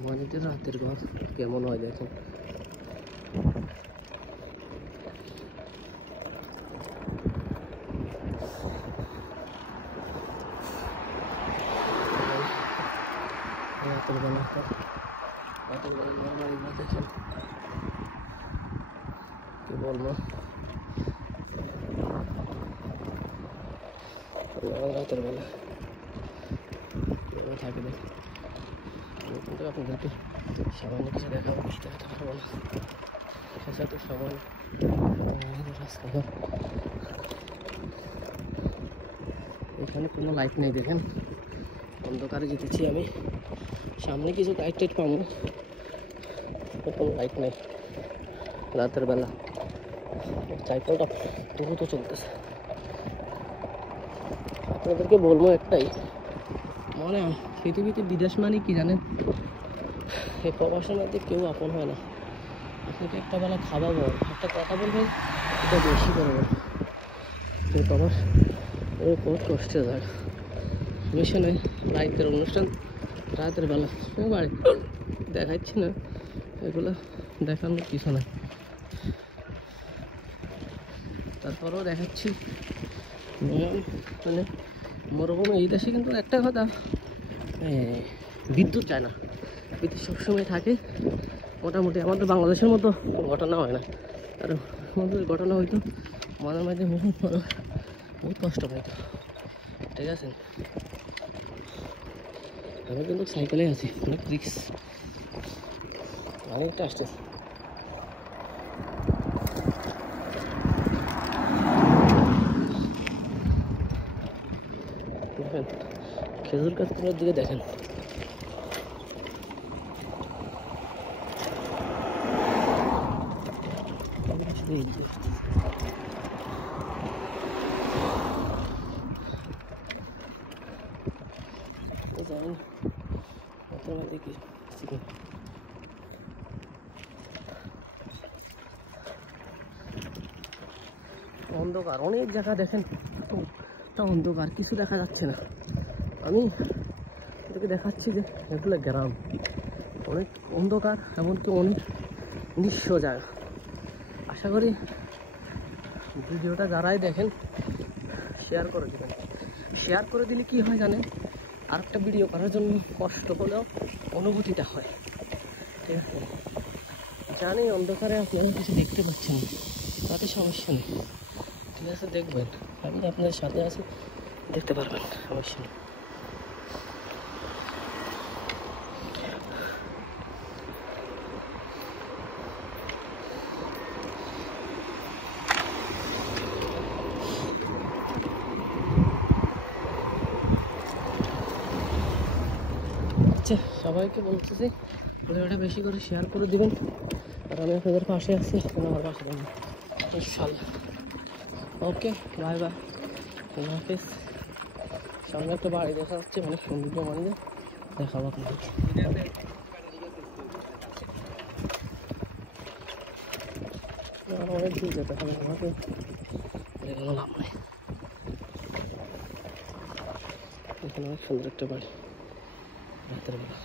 আমাদের রাতের ঘর কেমন হয় দেখেন। রাতের বেলা দেখেন কি বলবো, রাতের বেলা থাকে দেখেন। আমি কিন্তু আপনাদেরকে সামান্য কিছু দেখাবো, বেশি দেখাতে পারবো না, তো সামান্য রাস্তাঘাট। এখানে কোনো লাইট নেই দেখেন, অন্ধকারে যেতেছি আমি। সামনে কিছু লাইট টাইট পাবো, কোনো লাইট নেই রাতের বেলা। সাইকেলটা দ্রুত চলতেছে। আপনাদেরকে বলবো একটাই, মনে হয় পৃথিবীতে বিদেশ মানে কি জানেন, এই প্রবাসের মধ্যে কেউ আপন হয় না। আপনাকে একটা বেলা খাওয়াবো, একটা কথা বলবেন, এটা বেশি করে বলবো। এই প্রবাস বহুত কষ্টের যায়, বেশি নয়। রাতের অনুষ্ঠান রাতের বেলা বাড়ি দেখাচ্ছি না, এগুলো দেখানোর কিছু না, তারপরেও দেখাচ্ছি। মানে মরুভূমি এই দেশে কিন্তু একটা কথা, বিদ্যুৎ চায় না, বিদ্যুৎ সবসময় থাকে। মোটামুটি আমাদের বাংলাদেশের মতো ঘটনা হয় না, আর আমাদের ঘটনা হয়তো মাঝে মাঝে বহুত কষ্ট পাইতো। ঠিক আছে, আমি কিন্তু সাইকেলে আছি, অনেক রিক্স, অনেকটা আসতেছে। দেখেন খেজুর গাছগুলোর দিকে দেখেন, অন্ধকার অনেক জায়গা দেখেন, তা অন্ধকার কিছু দেখা যাচ্ছে না। আমি এটাকে দেখাচ্ছি যে এগুলো গ্রাম, অনেক অন্ধকার, এমনকি অনেক নিঃস্ব জায়গা। আশা করি ভিডিওটা যারাই দেখেন শেয়ার করে দেবেন। শেয়ার করে দিলে কি হয় জানেন, আরেকটা ভিডিও করার জন্য কষ্ট হলেও অনুভূতিটা হয়। ঠিক আছে, জানি অন্ধকারে আপনারা কিছু দেখতে পাচ্ছেন না, তাতে সমস্যা নেই। ঠিক আছে, দেখবেন, আমি আপনাদের সাথে আছি, দেখতে পারবেন, সমস্যা নেই। আচ্ছা, সবাইকে বলতেছি ভিডিওটা বেশি করে শেয়ার করে দিবেন, আর আমি আপনাদের পাশে আছি, আমার পাশে দেবেন ইনশাল্লাহ। ওকে, বাই বাই, আল্লাহ হাফিজ। সামনে একটা বাড়ি দেখা যাচ্ছে, অনেক সৌন্দর্য বাড়িতে দেখাবো আপনাদেরকে। অনেক দূর যেতে হবে আমাকে, এগুলো লাভ নেই। এখানে অনেক সুন্দর একটা বাড়ি রাতের বেলা।